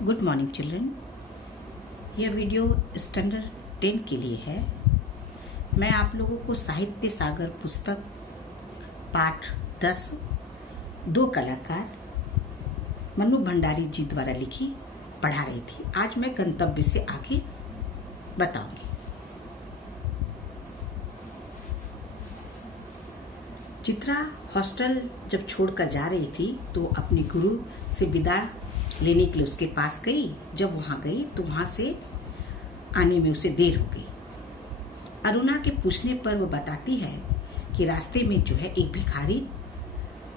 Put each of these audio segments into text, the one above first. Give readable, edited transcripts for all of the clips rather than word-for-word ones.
Good morning children. यह video standard 10 के लिए है। मैं आप लोगों को साहित्य सागर पुस्तक पाठ 10 दो कलाकार मनु भंडारी जी द्वारा लिखी पढ़ा रही थी। आज मैं गंतव्य से आगे बताऊंगी। चित्रा हॉस्टल जब छोड़कर जा रही थी तो अपने गुरु से विदा लेने के लिए उसके पास गई। जब वहां गई तो वहां से आने में उसे देर हो गई। अरुणा के पूछने पर वो बताती है कि रास्ते में जो है एक भिखारी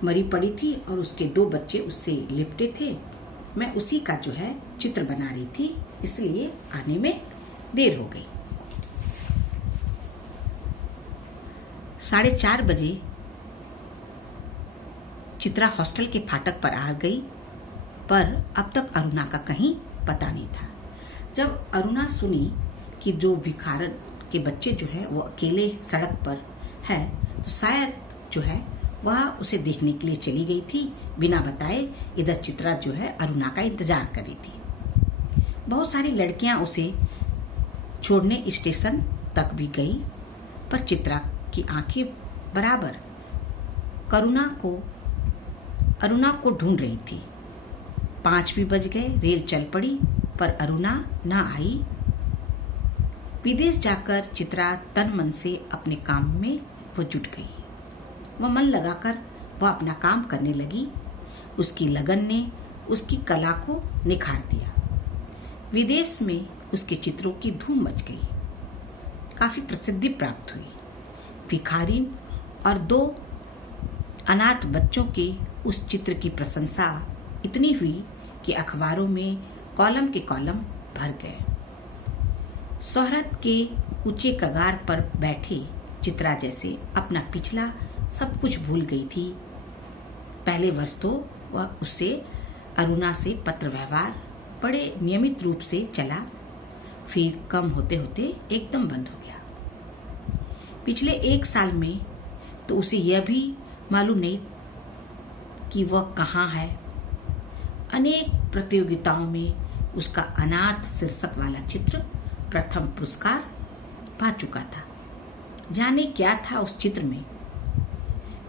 मरी पड़ी थी और उसके 2 बच्चे उससे लिपटे थे। मैं उसी का जो है चित्र बना रही थी, इसलिए आने में देर हो गई। 4:30 बजे चित्रा हॉस्टल के फाटक पर आ गई, पर अब तक अरुणा का कहीं पता नहीं था। जब अरुणा सुनी कि जो भिखारन के बच्चे जो है वो अकेले सड़क पर है, तो शायद जो है वह उसे देखने के लिए चली गई थी। बिना बताए इधर चित्रा जो है अरुणा का इंतजार कर रही थी। बहुत सारी लड़कियां उसे छोड़ने स्टेशन तक भी गई, पर चित्रा की आंखें बराबर अरुणा को ढूंढ रही थी। 5 भी बज गए, रेल चल पड़ी, पर अरुणा ना आई। विदेश जाकर चित्रा तन मन से अपने काम में वो जुट गई। वह मन लगाकर वह अपना काम करने लगी। उसकी लगन ने उसकी कला को निखार दिया। विदेश में उसके चित्रों की धूम मच गई, काफी प्रसिद्धि प्राप्त हुई। भिखारी और 2 अनाथ बच्चों के उस चित्र की प्रशंसा इतनी हुई कि अखबारों में कॉलम के कॉलम भर गए। शोहरत के ऊंचे कगार पर बैठे चित्रा जैसे अपना पिछला सब कुछ भूल गई थी। पहले वर्ष तो वह उससे अरुणा से पत्र व्यवहार बड़े नियमित रूप से चला, फिर कम होते होते एकदम बंद हो गया। पिछले 1 साल में तो उसे यह भी मालूम नहीं कि वह कहाँ है। अनेक प्रतियोगिताओं में उसका अनाथ शीर्षक वाला चित्र प्रथम पुरस्कार पा चुका था। जाने क्या था उस चित्र में,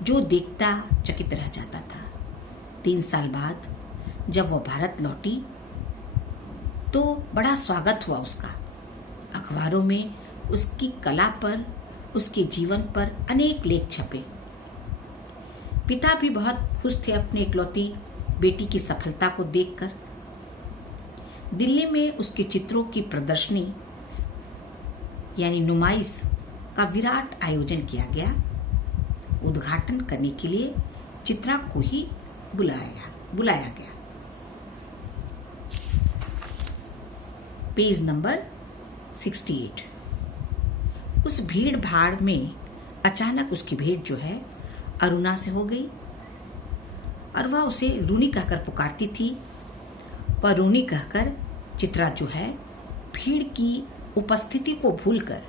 जो देखता चकित रह जाता था। 3 साल बाद जब वह भारत लौटी तो बड़ा स्वागत हुआ उसका। अखबारों में उसकी कला पर, उसके जीवन पर अनेक लेख छपे। पिता भी बहुत खुश थे अपने इकलौती बेटी की सफलता को देखकर। दिल्ली में उसके चित्रों की प्रदर्शनी यानी नुमाइश का विराट आयोजन किया गया। उद्घाटन करने के लिए चित्रा को ही बुलाया गया। Page number 68। उस भीड़ भाड़ में अचानक उसकी भेंट जो है अरुणा से हो गई, और वह उसे रूनी कहकर पुकारती थी। पर रूनी कहकर चित्रा जो है भीड़ की उपस्थिति को भूलकर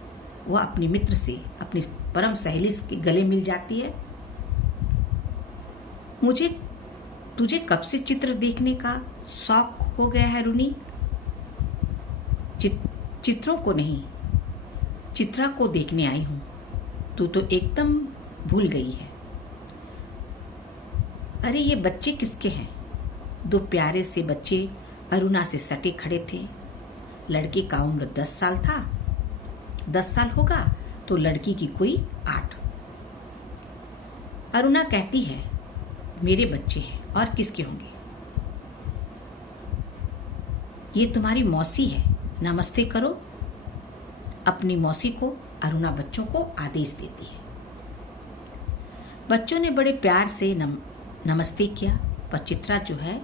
वह अपने मित्र से, अपनी परम सहेली के गले मिल जाती है। मुझे तुझे कब से चित्र देखने का शौक हो गया है रूनी? चित्रों को नहीं, चित्रा को देखने आई हूं। तू तो एकदम भूल गई है। अरे ये बच्चे किसके हैं? 2 प्यारे से बच्चे अरुणा से सटे खड़े थे। लड़के का उम्र 10 साल था। 10 साल होगा तो लड़की की कोई 8। अरुणा कहती है, मेरे बच्चे हैं और किसके होंगे? ये तुम्हारी मौसी है, नमस्ते करो। अपनी मौसी को अरुणा बच्चों को आदेश देती है। बच्चों ने बड़े प्यार से नमस्ते किया, पर चित्रा जो है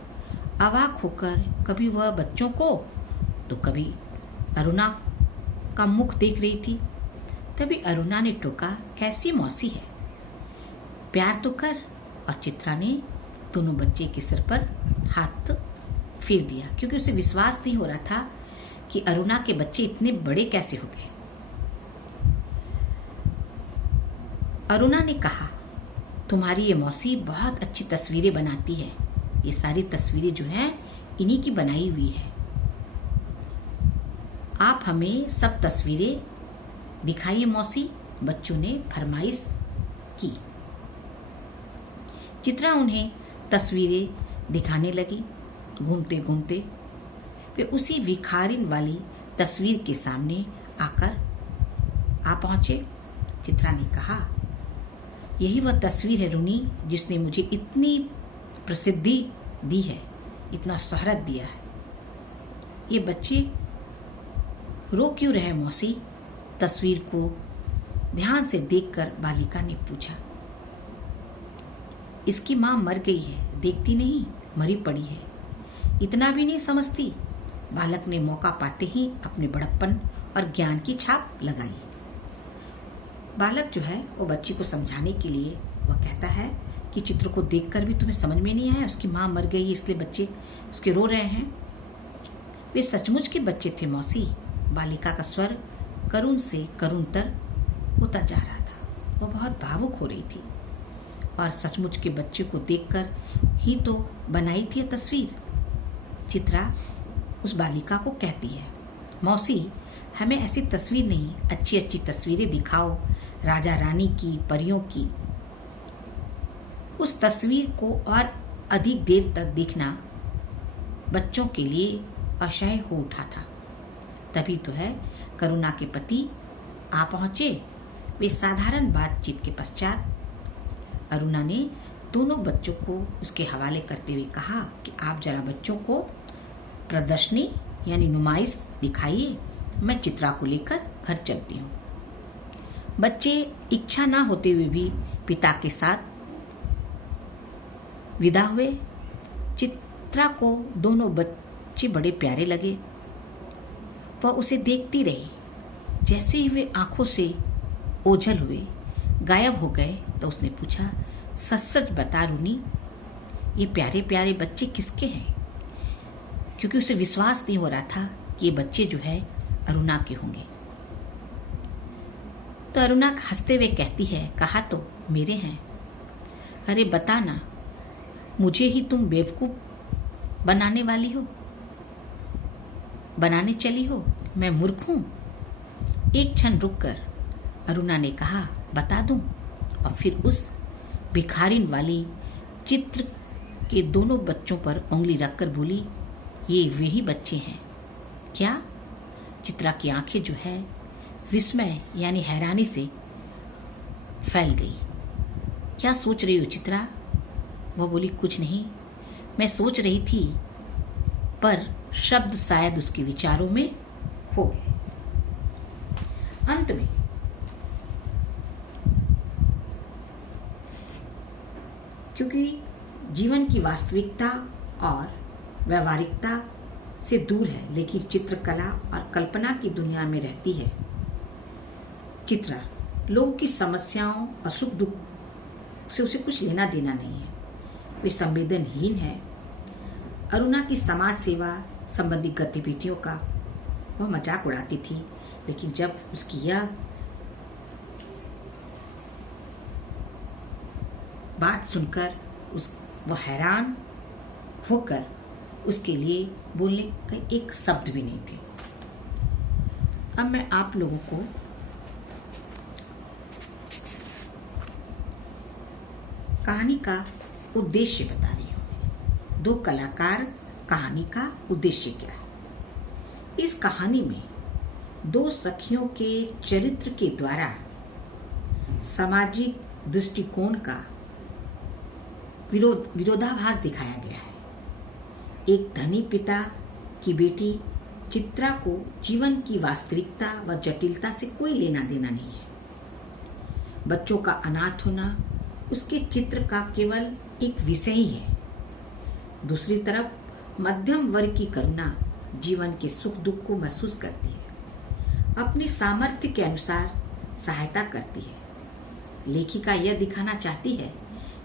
अवाक होकर कभी वह बच्चों को तो कभी अरुणा का मुख देख रही थी। तभी अरुणा ने टोका, कैसी मौसी है, प्यार तो कर। और चित्रा ने दोनों बच्चे के सिर पर हाथ फेर दिया, क्योंकि उसे विश्वास नहीं हो रहा था कि अरुणा के बच्चे इतने बड़े कैसे हो गए। अरुणा ने कहा, तुम्हारी ये मौसी बहुत अच्छी तस्वीरें बनाती है। ये सारी तस्वीरें जो हैं इन्हीं की बनाई हुई है। आप हमें सब तस्वीरें दिखाइए मौसी, बच्चों ने फरमाइश की। चित्रा उन्हें तस्वीरें दिखाने लगी। घूमते घूमते वे उसी भिखारिन वाली तस्वीर के सामने आकर आ पहुंचे। चित्रा ने कहा, यही वह तस्वीर है रुनी, जिसने मुझे इतनी प्रसिद्धि दी है, इतना शोहरत दिया है। ये बच्चे रो क्यों रहे मौसी? तस्वीर को ध्यान से देखकर बालिका ने पूछा। इसकी मां मर गई है, देखती नहीं, मरी पड़ी है, इतना भी नहीं समझती। बालक ने मौका पाते ही अपने बड़प्पन और ज्ञान की छाप लगाई। बालक जो है वो बच्ची को समझाने के लिए वह कहता है कि चित्र को देखकर भी तुम्हें समझ में नहीं आया, उसकी मां मर गई है इसलिए बच्चे उसके रो रहे हैं। वे सचमुच के बच्चे थे मौसी। बालिका का स्वर करुण से करुणतर होता जा रहा था। वह बहुत भावुक हो रही थी और सचमुच के बच्चे को देखकर ही तो बनाई थी तस्वीर। चित्रा उस बालिका को कहती है, मौसी हमें ऐसी तस्वीर नहीं, अच्छी अच्छी तस्वीरें दिखाओ, राजा रानी की, परियों की। उस तस्वीर को और अधिक देर तक देखना बच्चों के लिए असह्य हो उठा था। तभी तो है करुणा के पति आ पहुंचे। वे साधारण बातचीत के पश्चात अरुणा ने दोनों बच्चों को उसके हवाले करते हुए कहा कि आप जरा बच्चों को प्रदर्शनी यानी नुमाइश दिखाइए, मैं चित्रा को लेकर घर चलती हूँ। बच्चे इच्छा ना होते हुए भी पिता के साथ विदा हुए। चित्रा को दोनों बच्चे बड़े प्यारे लगे। वह उसे देखती रही। जैसे ही वे आंखों से ओझल हुए, गायब हो गए, तो उसने पूछा, सच सच बता रुनी, ये प्यारे प्यारे बच्चे किसके हैं? क्योंकि उसे विश्वास नहीं हो रहा था कि ये बच्चे जो है अरुणा के होंगे। तो अरुणा हंसते हुए कहती है, कहा तो मेरे हैं। अरे बता ना, मुझे ही तुम बेवकूफ बनाने वाली हो, बनाने चली हो, मैं मूर्ख हूं? एक क्षण रुककर अरुणा ने कहा, बता दूं? और फिर उस भिखारिन वाली चित्र के दोनों बच्चों पर उंगली रखकर बोली, ये वही बच्चे हैं क्या? चित्रा की आंखें जो है विस्मय यानी हैरानी से फैल गई। क्या सोच रही हो चित्रा? वह बोली, कुछ नहीं, मैं सोच रही थी, पर शब्द शायद उसके विचारों में खो गए। अंत में क्योंकि जीवन की वास्तविकता और व्यवहारिकता से दूर है, लेकिन चित्रकला और कल्पना की दुनिया में रहती है। चित्रा लोगों की समस्याओं और सुख दुख से उसे कुछ लेना देना नहीं है। वे संवेदनहीन है। अरुणा की समाज सेवा संबंधी गतिविधियों का वह मजाक उड़ाती थी, लेकिन जब उसकी यह बात सुनकर वह हैरान होकर उसके लिए बोलने का एक शब्द भी नहीं थे। अब मैं आप लोगों को कहानी का उद्देश्य बता रही हूँ। दो कलाकार कहानी का उद्देश्य क्या है? इस कहानी में दो सखियों के चरित्र के द्वारा सामाजिक दृष्टिकोण का विरोधाभास दिखाया गया है। एक धनी पिता की बेटी चित्रा को जीवन की वास्तविकता व जटिलता से कोई लेना देना नहीं है। बच्चों का अनाथ होना उसके चित्र का केवल एक विषय ही है। दूसरी तरफ मध्यम वर्ग की करुणा जीवन के सुख दुख को महसूस करती है, अपनी सामर्थ्य के अनुसार सहायता करती है। लेखिका यह दिखाना चाहती है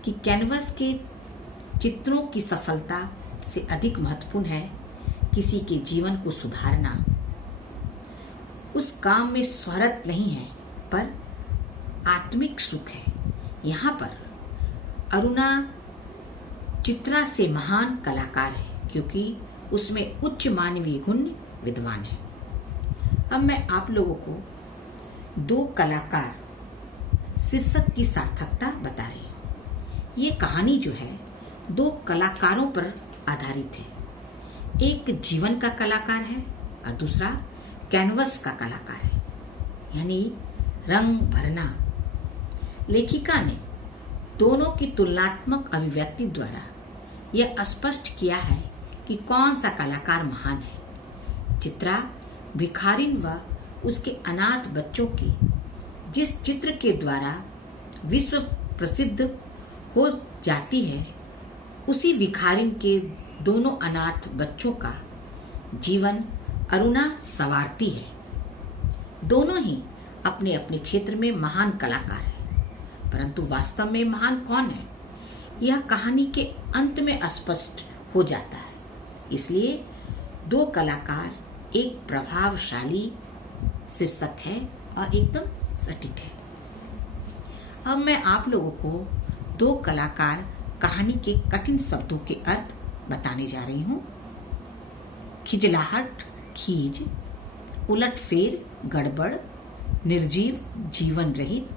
कि कैनवस के चित्रों की सफलता से अधिक महत्वपूर्ण है किसी के जीवन को सुधारना। उस काम में शोहरत नहीं है, पर आत्मिक सुख है। यहाँ पर अरुणा चित्रा से महान कलाकार है, क्योंकि उसमें उच्च मानवीय गुण विद्वान है। अब मैं आप लोगों को दो कलाकार शीर्षक की सार्थकता बता रही हूँ। ये कहानी जो है दो कलाकारों पर आधारित है। एक जीवन का कलाकार है और दूसरा कैनवस का कलाकार है, यानी रंग भरना। लेखिका ने दोनों की तुलनात्मक अभिव्यक्ति द्वारा यह स्पष्ट किया है कि कौन सा कलाकार महान है। चित्रा भिखारिन व उसके अनाथ बच्चों के जिस चित्र के द्वारा विश्व प्रसिद्ध हो जाती है, उसी भिखारिन के दोनों अनाथ बच्चों का जीवन अरुणा संवारती है। दोनों ही अपने अपने क्षेत्र में महान कलाकार हैं, परंतु वास्तव में महान कौन है यह कहानी के अंत में स्पष्ट हो जाता है। इसलिए दो कलाकार एक प्रभावशाली शीर्षक है और एकदम सटीक है। अब मैं आप लोगों को दो कलाकार कहानी के कठिन शब्दों के अर्थ बताने जा रही हूँ। खिजलाहट खीज, उलटफेर गड़बड़, निर्जीव जीवन रहित,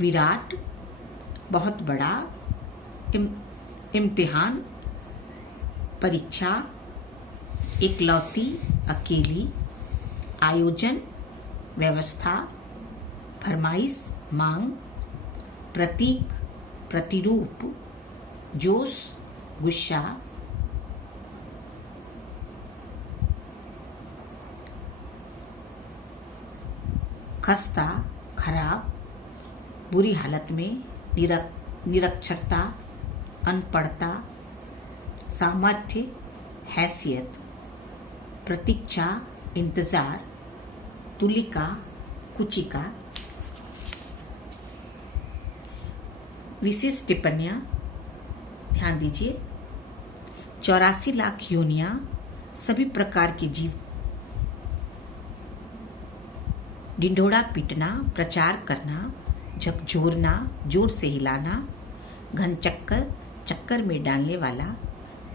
विराट बहुत बड़ा, इम्तिहान परीक्षा, एकलौती अकेली, आयोजन व्यवस्था, फरमाइश मांग, प्रतीक प्रतिरूप, जोश गुस्सा, खस्ता खराब, बुरी हालत में, निरक्षरता, अनपढ़ता, सामर्थ्य हैसियत, प्रतीक्षा इंतजार, तुलिका कुचिका। विशेष टिप्पणियां ध्यान दीजिए। 84 लाख योनियां, सभी प्रकार के जीव, डिंडोरा पीटना, प्रचार करना, झकझोरना, जोर से हिलाना, घन चक्कर, चक्कर में डालने वाला,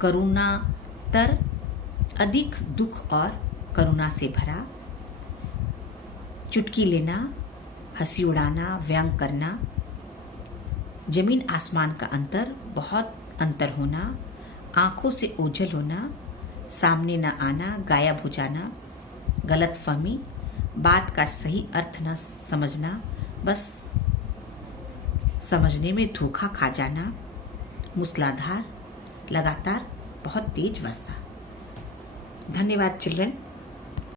करुणातर, अधिक दुख और करुणा से भरा, चुटकी लेना, हंसी उड़ाना, व्यंग करना, जमीन आसमान का अंतर, बहुत अंतर होना, आंखों से ओझल होना, सामने न आना, गायब हो जाना, गलतफहमी, बात का सही अर्थ न समझना, बस समझने में धोखा खा जाना, मूसलाधार, लगातार बहुत तेज वर्षा। धन्यवाद चिल्ड्रन।